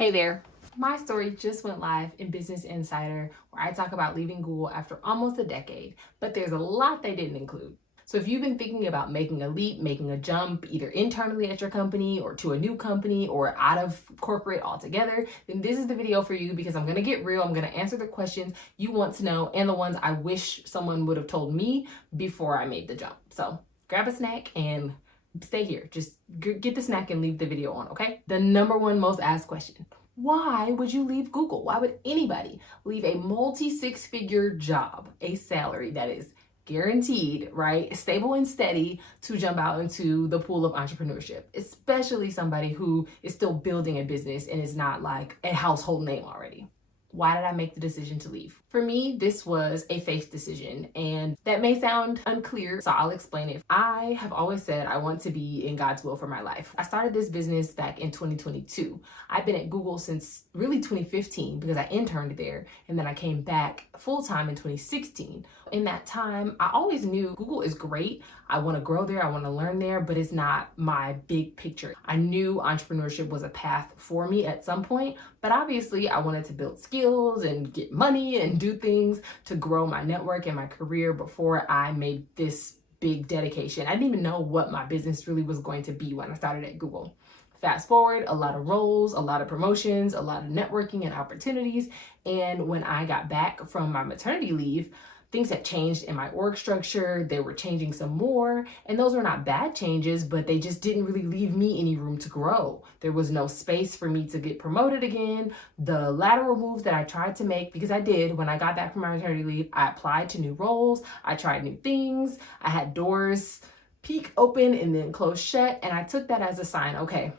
Hey there. My story just went live in Business Insider, where I talk about leaving Google after almost a decade, but there's a lot they didn't include. So if you've been thinking about making a leap, making a jump, either internally at your company or to a new company or out of corporate altogether, then this is the video for you because I'm going to get real. I'm going to answer the questions you want to know and the ones I wish someone would have told me before I made the jump. So grab a snack and stay here. Just get the snack and leave the video on, okay? The number one most asked question: why would you leave Google? Why would anybody leave a multi-six-figure job, a salary that is guaranteed, right, stable and steady, to jump out into the pool of entrepreneurship, especially somebody who is still building a business and is not like a household name already? Why did I make the decision to leave? For me, this was a faith decision, and that may sound unclear, so I'll explain it. I have always said I want to be in God's will for my life. I started this business back in 2022. I've been at Google since really 2015 because I interned there, and then I came back full-time in 2016. In that time, I always knew Google is great. I want to grow there, I want to learn there, but it's not my big picture. I knew entrepreneurship was a path for me at some point, but obviously I wanted to build skills and get money and do things to grow my network and my career before I made this big dedication. I didn't even know what my business really was going to be when I started at Google. Fast forward, a lot of roles, a lot of promotions, a lot of networking and opportunities. And when I got back from my maternity leave, things had changed in my org structure. They were changing some more, and those were not bad changes, but they just didn't really leave me any room to grow. There was no space for me to get promoted again. The lateral moves that I tried to make, because I did, when I got back from my maternity leave, I applied to new roles, I tried new things, I had doors peek open and then close shut, and I took that as a sign, okay,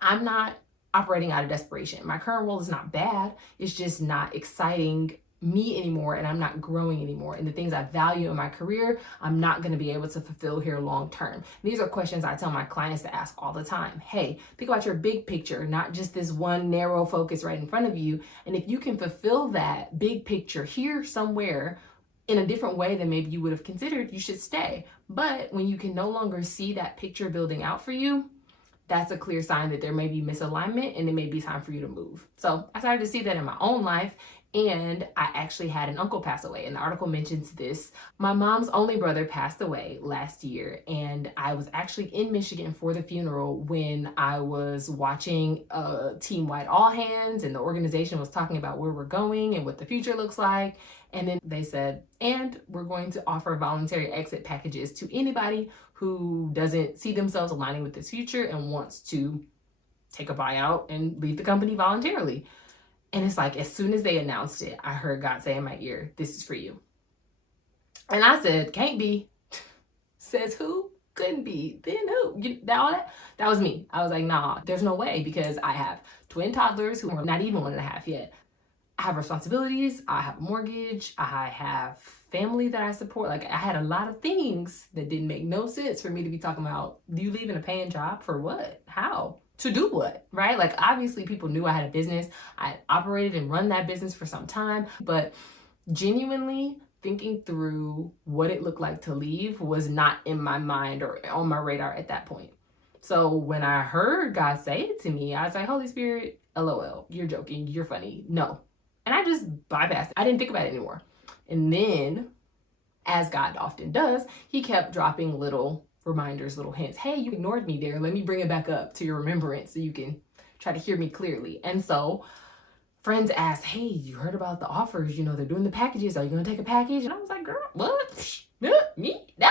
I'm not operating out of desperation. My current role is not bad, it's just not exciting me anymore, and I'm not growing anymore. And the things I value in my career, I'm not going to be able to fulfill here long term. These are questions I tell my clients to ask all the time. Hey, think about your big picture, not just this one narrow focus right in front of you. And if you can fulfill that big picture here somewhere in a different way than maybe you would have considered, you should stay. But when you can no longer see that picture building out for you, that's a clear sign that there may be misalignment and it may be time for you to move. So I started to see that in my own life. And I actually had an uncle pass away, and the article mentions this. My mom's only brother passed away last year, and I was actually in Michigan for the funeral when I was watching a team-wide all hands, and the organization was talking about where we're going and what the future looks like. And then they said, and we're going to offer voluntary exit packages to anybody who doesn't see themselves aligning with this future and wants to take a buyout and leave the company voluntarily. And it's like, as soon as they announced it, I heard God say in my ear, this is for you. And I said, can't be. Says who? Couldn't be. Then who? That was me. I was like, nah, there's no way, because I have twin toddlers who are not even 1.5 yet. I have responsibilities. I have a mortgage. I have family that I support. Like, I had a lot of things that didn't make no sense for me to be talking about, you leaving a paying job for what? How? To do what, right? Like, obviously people knew I had a business. I operated and run that business for some time, but genuinely thinking through what it looked like to leave was not in my mind or on my radar at that point. So when I heard God say it to me, I was like, Holy Spirit, LOL, you're joking, you're funny, no. And I just bypassed it. I didn't think about it anymore. And then, as God often does, he kept dropping little reminders, little hints. Hey, you ignored me there. Let me bring it back up to your remembrance so you can try to hear me clearly. And so friends asked, hey, you heard about the offers? You know, they're doing the packages. Are you going to take a package? And I was like, girl, what? Me? No.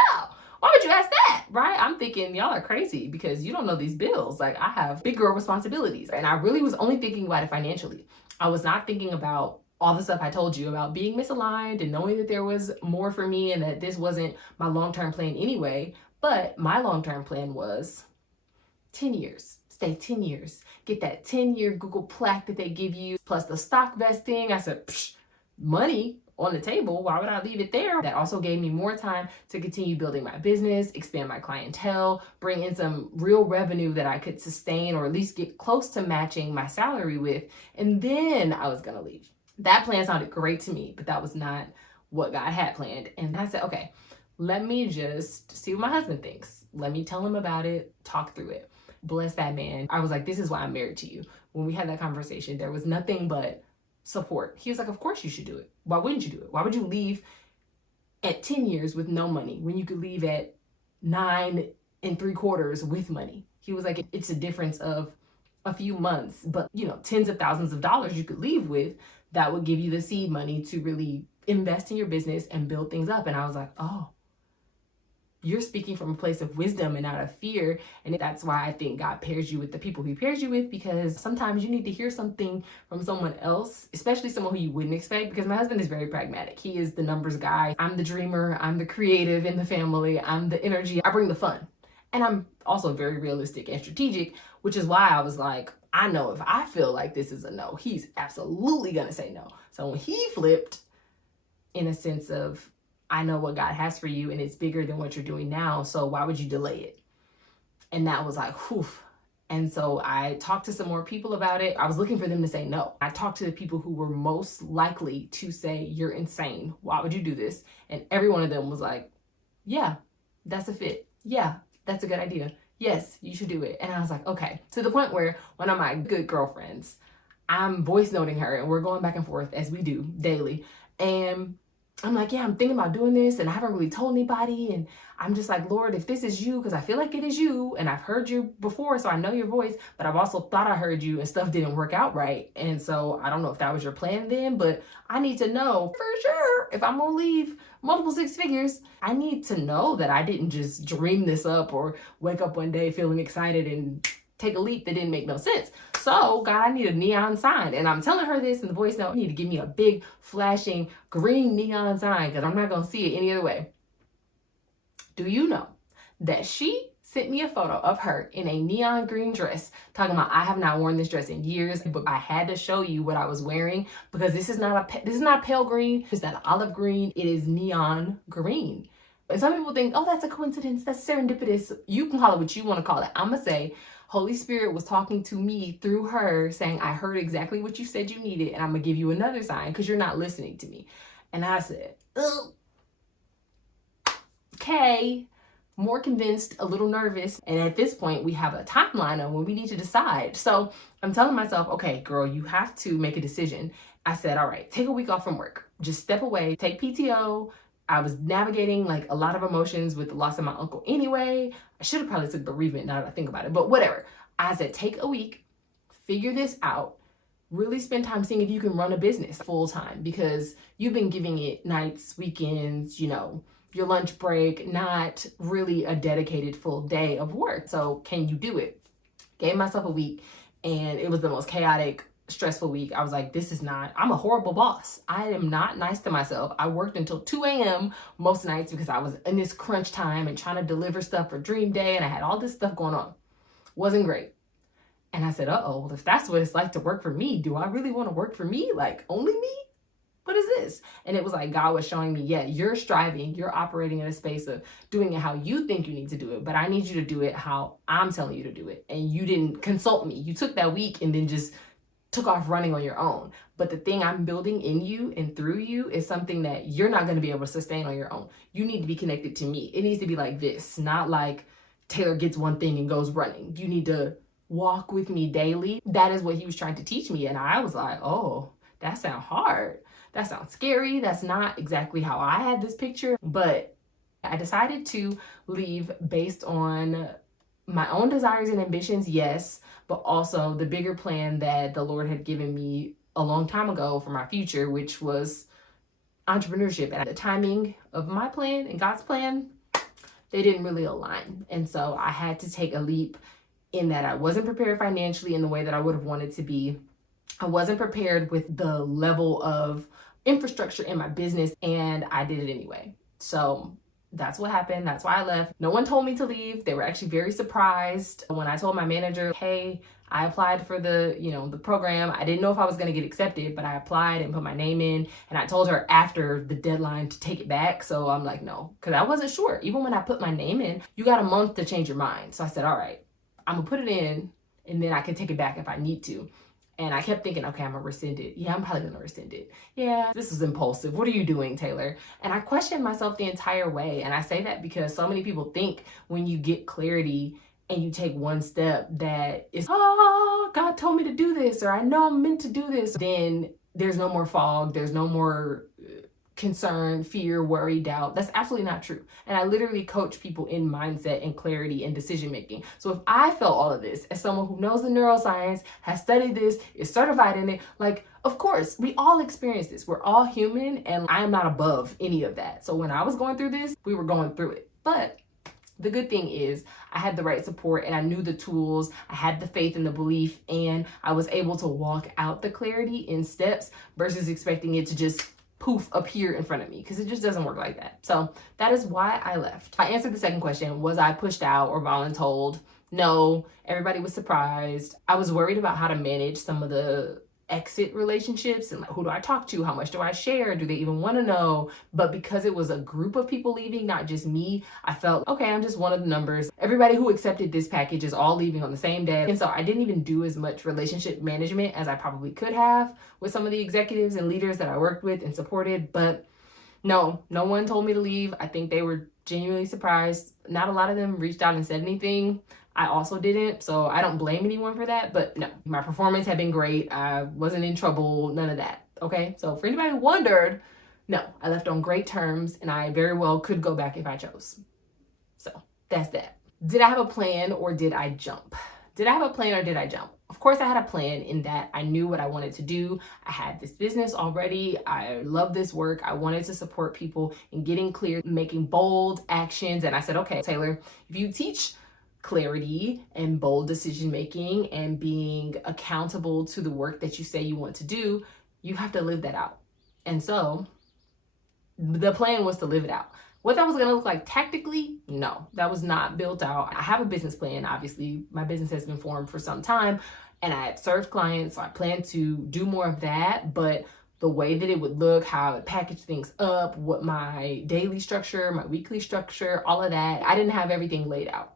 Why would you ask that? Right? I'm thinking y'all are crazy because you don't know these bills. Like, I have big girl responsibilities. And I really was only thinking about it financially. I was not thinking about all the stuff I told you about being misaligned and knowing that there was more for me and that this wasn't my long-term plan anyway. But my long-term plan was 10 years, stay 10 years, get that 10-year Google plaque that they give you, plus the stock vesting. I said, money on the table, why would I leave it there? That also gave me more time to continue building my business, expand my clientele, bring in some real revenue that I could sustain or at least get close to matching my salary with. And then I was gonna leave. That plan sounded great to me, but that was not what God had planned. And I said, okay, let me just see what my husband thinks. Let me tell him about it, talk through it. Bless that man. I was like, this is why I'm married to you. when we had that conversation, there was nothing but support. He was like, of course you should do it. Why wouldn't you do it? Why would you leave at 10 years with no money when you could leave at 9 3/4 with money? He was like, it's a difference of a few months, but tens of thousands of dollars you could leave with that would give you the seed money to really invest in your business and build things up. And I was like, oh, you're speaking from a place of wisdom and not of fear. And that's why I think God pairs you with the people he pairs you with, because sometimes you need to hear something from someone else, especially someone who you wouldn't expect, because my husband is very pragmatic. He is the numbers guy. I'm the dreamer. I'm the creative in the family. I'm the energy. I bring the fun. And I'm also very realistic and strategic, which is why I was like, I know if I feel like this is a no, he's absolutely going to say no. So when he flipped, in a sense of, I know what God has for you and it's bigger than what you're doing now, so why would you delay it? And that was like, whew. And so I talked to some more people about it. I was looking for them to say no. I talked to the people who were most likely to say, you're insane. Why would you do this? And every one of them was like, yeah, that's a fit. Yeah, that's a good idea. Yes, you should do it. And I was like, okay. To the point where one of my good girlfriends, I'm voice noting her and we're going back and forth as we do daily. And I'm like, yeah, I'm thinking about doing this and I haven't really told anybody. And I'm just like, Lord, if this is you, because I feel like it is you and I've heard you before, so I know your voice, but I've also thought I heard you and stuff didn't work out right. And so I don't know if that was your plan then, but I need to know for sure if I'm gonna leave multiple six figures, I need to know that I didn't just dream this up or wake up one day feeling excited and take a leap that didn't make no sense. So God, I need a neon sign. And I'm telling her this in the voice note, you need to give me a big flashing green neon sign because I'm not going to see it any other way. Do you know that she sent me a photo of her in a neon green dress talking about, I have not worn this dress in years, but I had to show you what I was wearing because this is not a pale green. It's not olive green. It is neon green. And some people think, oh, that's a coincidence. That's serendipitous. You can call it what you want to call it. I'm going to say Holy Spirit was talking to me through her saying, I heard exactly what you said you needed, and I'm going to give you another sign because you're not listening to me. And I said, ugh. Okay, more convinced, a little nervous. And at this point, we have a timeline on when we need to decide. So I'm telling myself, okay, girl, you have to make a decision. I said, all right, take a week off from work. Just step away, take PTO. I was navigating like a lot of emotions with the loss of my uncle anyway. I should have probably took bereavement now that I think about it, but whatever. I said, take a week, figure this out, really spend time seeing if you can run a business full time because you've been giving it nights, weekends, your lunch break, not really a dedicated full day of work. So can you do it? Gave myself a week and it was the most chaotic, stressful week. I was like, I'm a horrible boss. I am not nice to myself. I worked until 2 a.m. most nights because I was in this crunch time and trying to deliver stuff for Dream Day and I had all this stuff going on. Wasn't great. And I said, well, if that's what it's like to work for me, do I really want to work for me? Like only me? What is this? And it was like God was showing me, yeah, you're striving, you're operating in a space of doing it how you think you need to do it, but I need you to do it how I'm telling you to do it. And you didn't consult me. You took that week and then just took off running on your own. But the thing I'm building in you and through you is something that you're not going to be able to sustain on your own. You need to be connected to me. It needs to be like this, not like Taylor gets one thing and goes running. You need to walk with me daily. That is what he was trying to teach me. And I was like, oh, that sounds hard. That sounds scary. That's not exactly how I had this picture. But I decided to leave based on my own desires and ambitions, yes, but also the bigger plan that the Lord had given me a long time ago for my future, which was entrepreneurship. And the timing of my plan and God's plan, they didn't really align. And so I had to take a leap in that I wasn't prepared financially in the way that I would have wanted to be. I wasn't prepared with the level of infrastructure in my business, and I did it anyway. So that's what happened. That's why I left. No one told me to leave. They were actually very surprised when I told my manager, hey, I applied for the program. I didn't know if I was going to get accepted, but I applied and put my name in. And I told her after the deadline to take it back. So I'm like, no, because I wasn't sure. Even when I put my name in, you got a month to change your mind. So I said, all right, I'm going to put it in and then I can take it back if I need to. And I kept thinking, okay, I'm going to rescind it. Yeah, I'm probably going to rescind it. Yeah, this is impulsive. What are you doing, Taylor? And I questioned myself the entire way. And I say that because so many people think when you get clarity and you take one step that is, oh, God told me to do this, or I know I'm meant to do this, then there's no more fog, there's no more concern, fear, worry, doubt. That's absolutely not true. And I literally coach people in mindset and clarity and decision making. So if I felt all of this as someone who knows the neuroscience, has studied this, is certified in it, like, of course, we all experience this. We're all human, and I am not above any of that. So when I was going through this, we were going through it. But the good thing is I had the right support, and I knew the tools, I had the faith and the belief, and I was able to walk out the clarity in steps versus expecting it to just poof appear in front of me, because it just doesn't work like that. So that is why I left. I answered the second question. Was I pushed out or voluntold? No, everybody was surprised. I was worried about how to manage some of the exit relationships and like, who do I talk to? How much do I share? Do they even want to know? But because it was a group of people leaving, not just me, I felt, okay, I'm just one of the numbers. Everybody who accepted this package is all leaving on the same day. And so I didn't even do as much relationship management as I probably could have with some of the executives and leaders that I worked with and supported. But no one told me to leave. I think they were genuinely surprised. Not a lot of them reached out and said anything. I also didn't, so I don't blame anyone for that, but no, my performance had been great. I wasn't in trouble, none of that, okay? So for anybody who wondered, no, I left on great terms, and I very well could go back if I chose. So that's that. Did I have a plan, or did I jump? Did I have a plan, or did I jump? Of course I had a plan, in that I knew what I wanted to do. I had this business already. I love this work. I wanted to support people in getting clear, making bold actions, and I said, okay, Taylor, if you teach clarity and bold decision making and being accountable to the work that you say you want to do, you have to live that out. And so the plan was to live it out. What that was going to look like tactically, no, that was not built out. I have a business plan. Obviously, my business has been formed for some time, and I have served clients, so I plan to do more of that. But the way that it would look, how I would package things up, what my daily structure, my weekly structure, all of that, I didn't have everything laid out.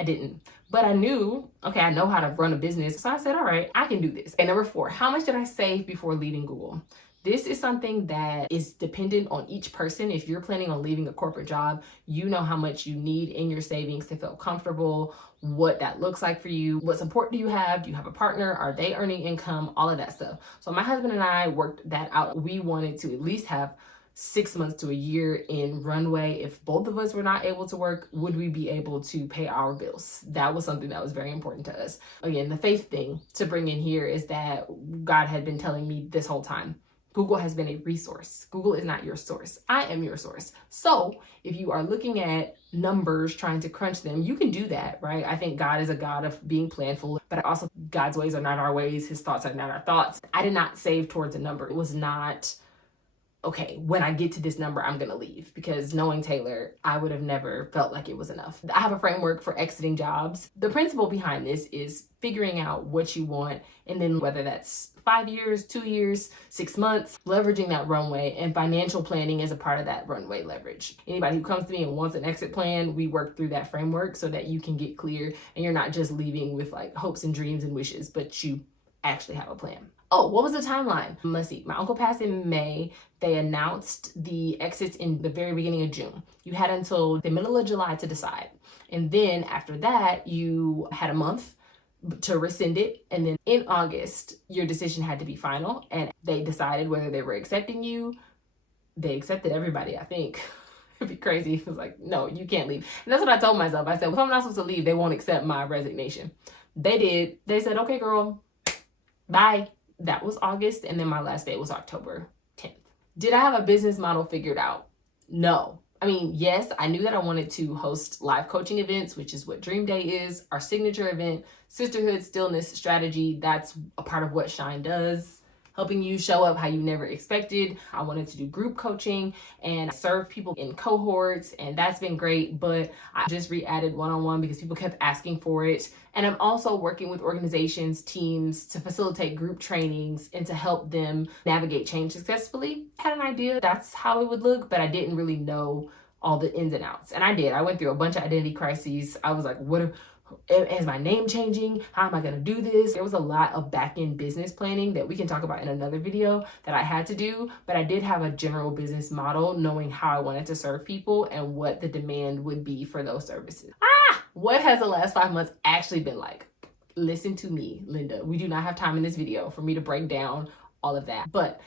I didn't. But I knew, okay, I know how to run a business. So I said, all right, I can do this. And number 4, how much did I save before leaving Google? This is something that is dependent on each person. If you're planning on leaving a corporate job, you know how much you need in your savings to feel comfortable, what that looks like for you. What support do you have? Do you have a partner? Are they earning income? All of that stuff. So my husband and I worked that out. We wanted to at least have 6 months to a year in runway. If both of us were not able to work, would we be able to pay our bills? That was something that was very important to us. Again, the faith thing to bring in here is that God had been telling me this whole time, Google has been a resource. Google is not your source. I am your source. So if you are looking at numbers, trying to crunch them, you can do that, right? I think God is a God of being planful, but also God's ways are not our ways. His thoughts are not our thoughts. I did not save towards a number. It was not, okay, when I get to this number, I'm going to leave, because knowing Taylor, I would have never felt like it was enough. I have a framework for exiting jobs. The principle behind this is figuring out what you want, and then whether that's 5 years, 2 years, 6 months, leveraging that runway, and financial planning is a part of that runway leverage. Anybody who comes to me and wants an exit plan, we work through that framework so that you can get clear and you're not just leaving with like hopes and dreams and wishes, but you actually have a plan. Oh, what was the timeline? Let's see. My uncle passed in May. They announced the exits in the very beginning of June. You had until the middle of July to decide. And then after that, you had a month to rescind it. And then in August, your decision had to be final. And they decided whether they were accepting you. They accepted everybody, I think. It'd be crazy if it was like, no, you can't leave. And that's what I told myself. I said, well, if I'm not supposed to leave, they won't accept my resignation. They did. They said, okay, girl, bye. That was August, and then my last day was October 10th. Did I have a business model figured out? No. I mean, yes, I knew that I wanted to host live coaching events, which is what Dream Day is, our signature event, Sisterhood Stillness Strategy. That's a part of what Shine does, helping you show up how you never expected. I wanted to do group coaching and serve people in cohorts, and that's been great, but I just re-added one-on-one because people kept asking for it. And I'm also working with organizations, teams to facilitate group trainings and to help them navigate change successfully. I had an idea that's how it would look, but I didn't really know all the ins and outs. And I did. I went through a bunch of identity crises. I was like, is my name changing? How am I going to do this? There was a lot of back-end business planning that we can talk about in another video that I had to do, but I did have a general business model, knowing how I wanted to serve people and what the demand would be for those services. What has the last 5 months actually been like? Listen to me, Linda. We do not have time in this video for me to break down all of that. But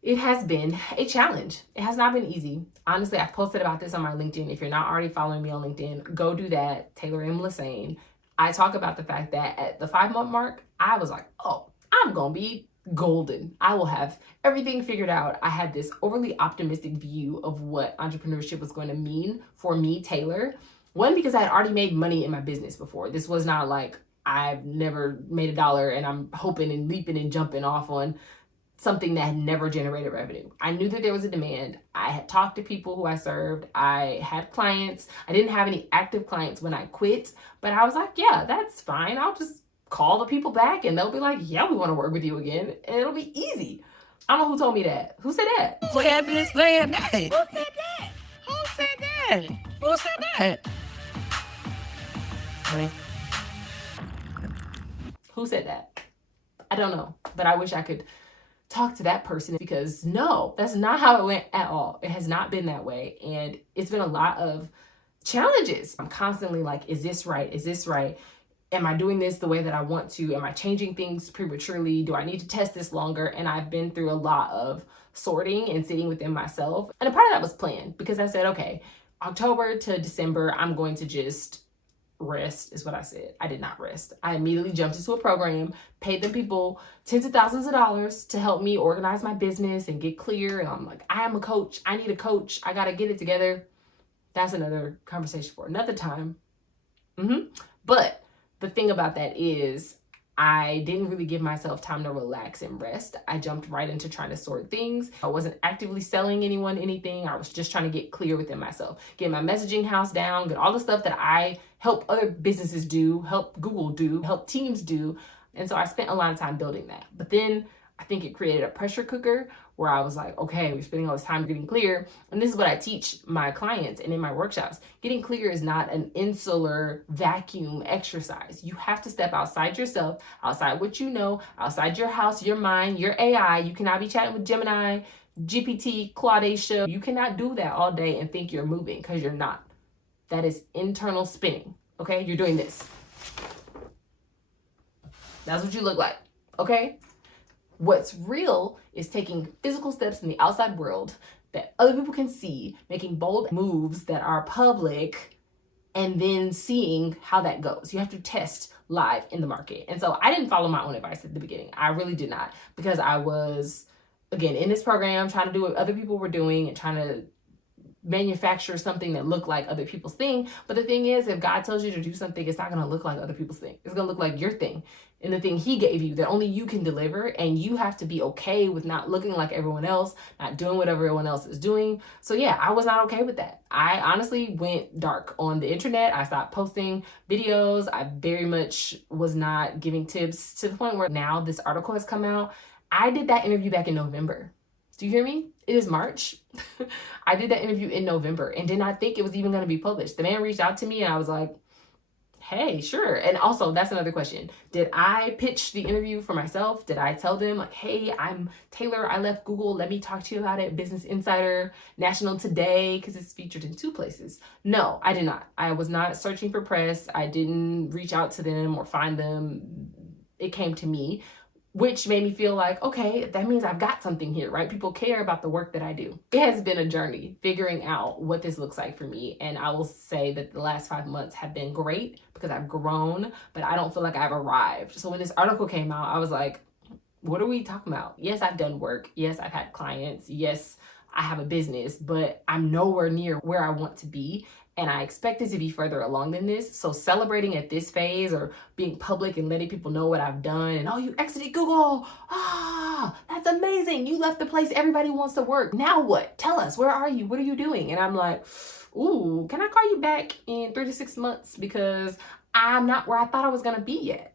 it has been a challenge. It has not been easy. Honestly, I've posted about this on my LinkedIn. If you're not already following me on LinkedIn, go do that. Taylor M. Lassane. I talk about the fact that at the 5-month mark, I was like, oh, I'm going to be golden. I will have everything figured out. I had this overly optimistic view of what entrepreneurship was going to mean for me, Taylor. One, because I had already made money in my business before. This was not like I've never made $1 and I'm hoping and leaping and jumping off on something that had never generated revenue. I knew that there was a demand. I had talked to people who I served. I had clients. I didn't have any active clients when I quit, but I was like, yeah, that's fine. I'll just call the people back and they'll be like, yeah, we want to work with you again. And it'll be easy. I don't know who told me that. Who said that? Who said that? Who said that? Who said that? Who said that? Who said that? I don't know, but I wish I could talk to that person, because no, that's not how it went at all. It has not been that way. And it's been a lot of challenges. I'm constantly like, is this right? Is this right? Am I doing this the way that I want to? Am I changing things prematurely? Do I need to test this longer? And I've been through a lot of sorting and sitting within myself. And a part of that was planned, because I said, okay, October to December, I'm going to just rest, is what I said. I did not rest. I immediately jumped into a program, paid them people tens of thousands of dollars to help me organize my business and get clear. And I'm like, I am a coach. I need a coach. I got to get it together. That's another conversation for another time. But the thing about that is I didn't really give myself time to relax and rest. I jumped right into trying to sort things. I wasn't actively selling anyone anything. I was just trying to get clear within myself, get my messaging house down, get all the stuff that I help other businesses do, help Google do, help teams do. And so I spent a lot of time building that. But then I think it created a pressure cooker where I was like, okay, we're spending all this time getting clear. And this is what I teach my clients and in my workshops. Getting clear is not an insular vacuum exercise. You have to step outside yourself, outside what you know, outside your house, your mind, your AI. You cannot be chatting with Gemini, GPT, Claudacia. You cannot do that all day and think you're moving, because you're not. That is internal spinning, okay? You're doing this. That's what you look like, okay? What's real is taking physical steps in the outside world that other people can see, making bold moves that are public, and then seeing how that goes. You have to test live in the market. And so I didn't follow my own advice at the beginning. I really did not, because I was, again, in this program trying to do what other people were doing and trying to manufacture something that looked like other people's thing. But the thing is, if God tells you to do something, it's not going to look like other people's thing. It's going to look like your thing and the thing he gave you that only you can deliver. And you have to be okay with not looking like everyone else, not doing what everyone else is doing. So yeah, I was not okay with that. I honestly went dark on the internet. I stopped posting videos. I very much was not giving tips, to the point where now this article has come out. I did that interview back in November. Do you hear me? It is March. I did that interview in November and did not think it was even going to be published. The man reached out to me and I was like, hey, sure. And also, that's another question. Did I pitch the interview for myself? Did I tell them like, hey, I'm Taylor. I left Google. Let me talk to you about it. Business Insider, National Today, because it's featured in 2 places. No, I did not. I was not searching for press. I didn't reach out to them or find them. It came to me, which made me feel like, okay, that means I've got something here, right? People care about the work that I do. It has been a journey figuring out what this looks like for me. And I will say that the last 5 months have been great because I've grown, but I don't feel like I've arrived. So when this article came out, I was like, what are we talking about? Yes, I've done work. Yes, I've had clients. Yes, I have a business, but I'm nowhere near where I want to be. And I expected to be further along than this. So celebrating at this phase, or being public and letting people know what I've done, and oh, you exited Google. Ah, that's amazing. You left the place everybody wants to work. Now what? Tell us, where are you? What are you doing? And I'm like, ooh, can I call you back in 3 to 6 months? Because I'm not where I thought I was going to be yet.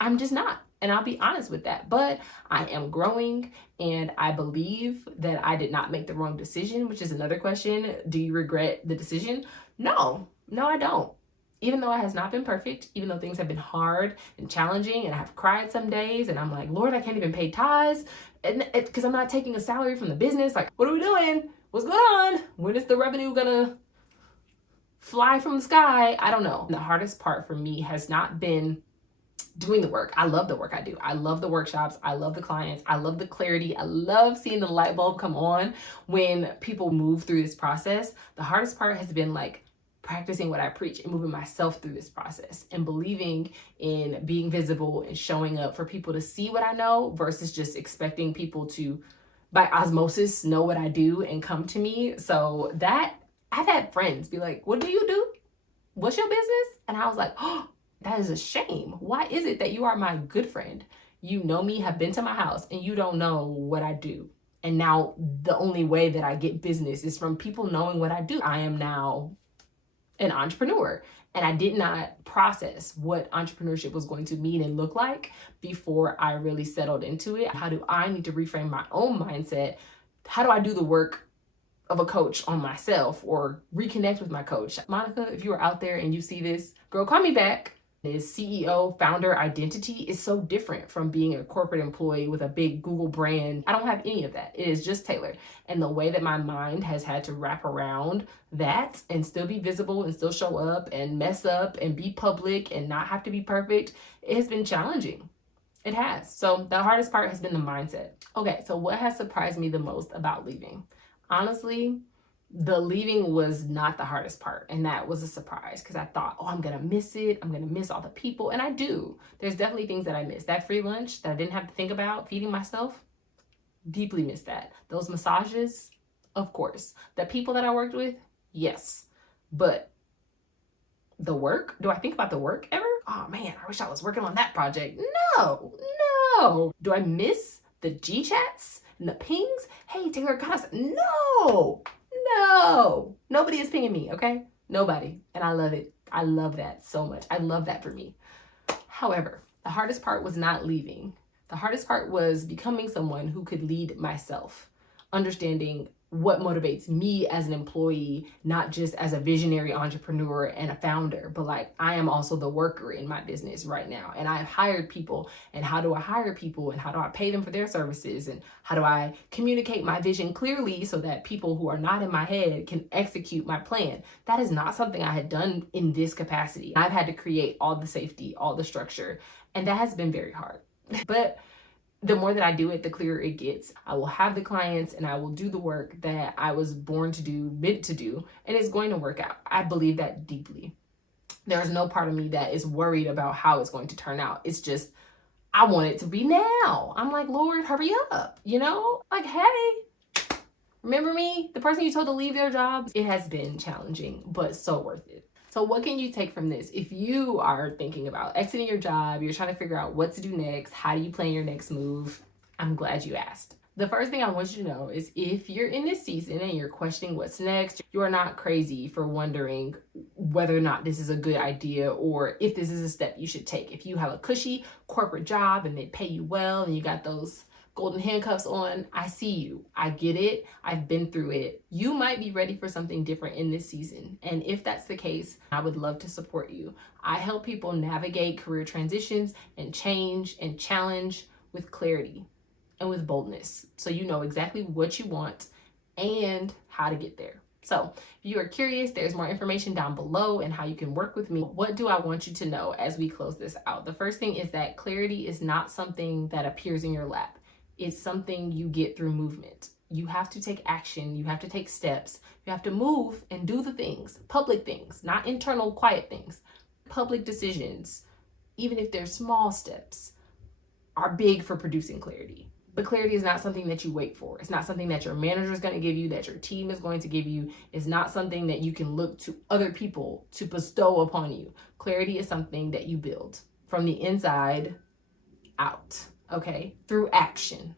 I'm just not. And I'll be honest with that. But I am growing, and I believe that I did not make the wrong decision, which is another question. Do you regret the decision? No, I don't. Even though it has not been perfect, even though things have been hard and challenging, and I have cried some days, and I'm like, Lord, I can't even pay tithes, and because I'm not taking a salary from the business. Like, what are we doing? What's going on? When is the revenue gonna fly from the sky. I don't know. The hardest part for me has not been doing the work. I love the work I do. I love the workshops. I love the clients. I love the clarity. I love seeing the light bulb come on when people move through this process. The hardest part has been like practicing what I preach and moving myself through this process and believing in being visible and showing up for people to see what I know versus just expecting people to, by osmosis, know what I do and come to me. So that I've had friends be like, "What do you do? What's your business?" And I was like, "Oh, that is a shame. Why is it that you are my good friend? You know me, have been to my house, and you don't know what I do. And now the only way that I get business is from people knowing what I do. I am now an entrepreneur." And I did not process what entrepreneurship was going to mean and look like before I really settled into it. How do I need to reframe my own mindset? How do I do the work of a coach on myself or reconnect with my coach? Monica, if you are out there and you see this, girl, call me back. His CEO founder identity is so different from being a corporate employee with a big Google brand. I don't have any of that. It is just Taylor. And the way that my mind has had to wrap around that and still be visible and still show up and mess up and be public and not have to be perfect, it has been challenging. It has. So the hardest part has been the mindset. Okay, so what has surprised me the most about leaving? Honestly, the leaving was not the hardest part, and that was a surprise because I thought, oh, I'm gonna miss it. I'm gonna miss all the people, and I do. There's definitely things that I miss. That free lunch that I didn't have to think about feeding myself, deeply miss that. Those massages, of course. The people that I worked with, yes. But the work, do I think about the work ever? Oh man, I wish I was working on that project. No. Do I miss the G chats and the pings? Hey, Taylor, got us. No. Nobody is pinging me, okay? Nobody. And I love it. I love that so much. I love that for me. However, the hardest part was not leaving. The hardest part was becoming someone who could lead myself, understanding what motivates me as an employee, not just as a visionary entrepreneur and a founder, but like I am also the worker in my business right now. And I've hired people, and how do I hire people, and how do I pay them for their services, and how do I communicate my vision clearly so that people who are not in my head can execute my plan? That is not something I had done in this capacity. I've had to create all the safety, all the structure, and that has been very hard. But the more that I do it, the clearer it gets. I will have the clients and I will do the work that I was born to do, meant to do, and it's going to work out. I believe that deeply. There's no part of me that is worried about how it's going to turn out. It's just, I want it to be now. I'm like, Lord, hurry up, you know? Like, hey, remember me? The person you told to leave their jobs? It has been challenging, but so worth it. So what can you take from this? If you are thinking about exiting your job, you're trying to figure out what to do next, how do you plan your next move? I'm glad you asked. The first thing I want you to know is if you're in this season and you're questioning what's next, you are not crazy for wondering whether or not this is a good idea or if this is a step you should take. If you have a cushy corporate job and they pay you well and you got those golden handcuffs on, I see you. I get it. I've been through it. You might be ready for something different in this season. And if that's the case, I would love to support you. I help people navigate career transitions and change and challenge with clarity and with boldness. So you know exactly what you want and how to get there. So if you are curious, there's more information down below and how you can work with me. What do I want you to know as we close this out? The first thing is that clarity is not something that appears in your lap. It's something you get through movement. You have to take action. You have to take steps. You have to move and do the things, public things, not internal quiet things. Public decisions, even if they're small steps, are big for producing clarity. But clarity is not something that you wait for. It's not something that your manager is going to give you, that your team is going to give you. It's not something that you can look to other people to bestow upon you. Clarity is something that you build from the inside out. Okay, through action.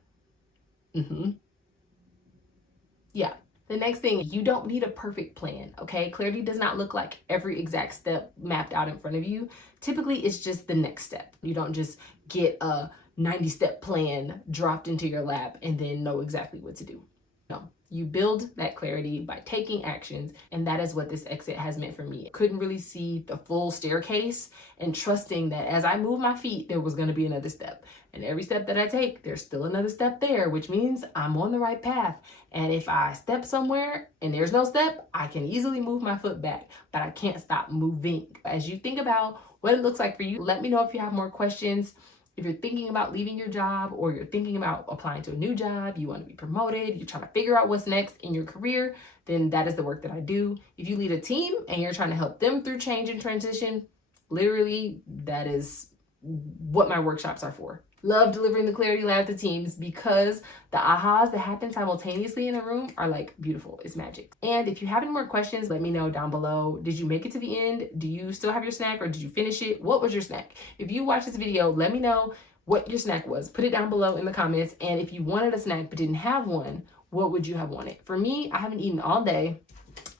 Yeah. The next thing, you don't need a perfect plan, okay? Clarity does not look like every exact step mapped out in front of you. Typically, it's just the next step. You don't just get a 90-step plan dropped into your lap and then know exactly what to do. No, you build that clarity by taking actions, and that is what this exit has meant for me. I couldn't really see the full staircase and trusting that as I moved my feet, there was going to be another step. And every step that I take, there's still another step there, which means I'm on the right path. And if I step somewhere and there's no step, I can easily move my foot back, but I can't stop moving. As you think about what it looks like for you, let me know if you have more questions. If you're thinking about leaving your job, or you're thinking about applying to a new job, you want to be promoted, you're trying to figure out what's next in your career, then that is the work that I do. If you lead a team and you're trying to help them through change and transition, literally, that is what my workshops are for. Love delivering the Clarity Lab to teams because the ahas that happen simultaneously in a room are like beautiful. It's magic. And if you have any more questions, let me know down below. Did you make it to the end? Do you still have your snack, or did you finish it? What was your snack? If you watch this video, let me know what your snack was. Put it down below in the comments. And if you wanted a snack but didn't have one, what would you have wanted? For me, I haven't eaten all day.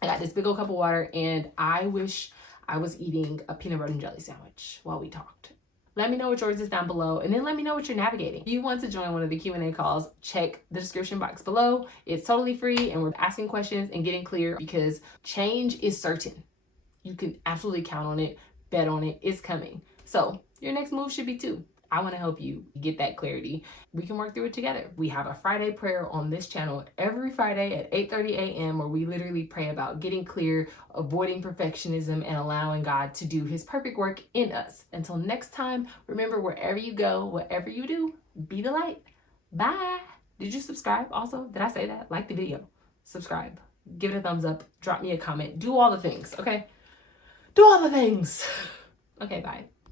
I got this big old cup of water, and I wish I was eating a peanut butter and jelly sandwich while we talked. Let me know what yours is down below, and then let me know what you're navigating. If you want to join one of the Q&A calls, check the description box below. It's totally free, and we're asking questions and getting clear because change is certain. You can absolutely count on it, bet on it, it's coming. So your next move should be too. I want to help you get that clarity. We can work through it together. We have a Friday prayer on this channel every Friday at 8:30 a.m. where we literally pray about getting clear, avoiding perfectionism, and allowing God to do his perfect work in us. Until next time, remember, wherever you go, whatever you do, be the light. Bye. Did you subscribe also? Did I say that? Like the video. Subscribe. Give it a thumbs up. Drop me a comment. Do all the things, okay? Do all the things. Okay, bye.